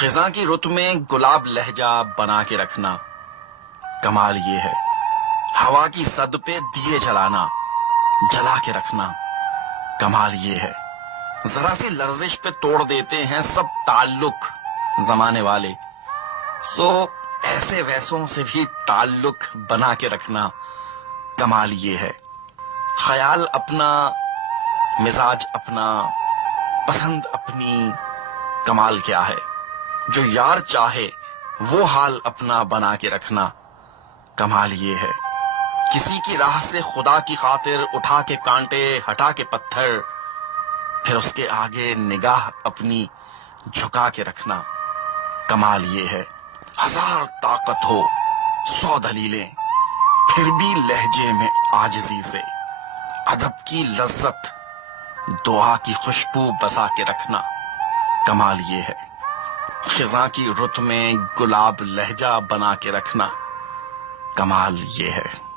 خزاں کی رت میں گلاب لہجہ بنا کے رکھنا، کمال یہ ہے۔ ہوا کی سد پہ دیے جلانا، جلا کے رکھنا، کمال یہ ہے۔ ذرا سی لرزش پہ توڑ دیتے ہیں سب تعلق زمانے والے، سو ایسے ویسوں سے بھی تعلق بنا کے رکھنا، کمال یہ ہے۔ خیال اپنا، مزاج اپنا، پسند اپنی، کمال کیا ہے؟ جو یار چاہے وہ حال اپنا بنا کے رکھنا، کمال یہ ہے۔ کسی کی راہ سے خدا کی خاطر اٹھا کے کانٹے، ہٹا کے پتھر، پھر اس کے آگے نگاہ اپنی جھکا کے رکھنا، کمال یہ ہے۔ ہزار طاقت ہو، 100 دلیلیں، پھر بھی لہجے میں عاجزی سے ادب کی لذت، دعا کی خوشبو بسا کے رکھنا، کمال یہ ہے۔ خزاں کی رت میں گلاب لہجہ بنا کے رکھنا، کمال یہ ہے۔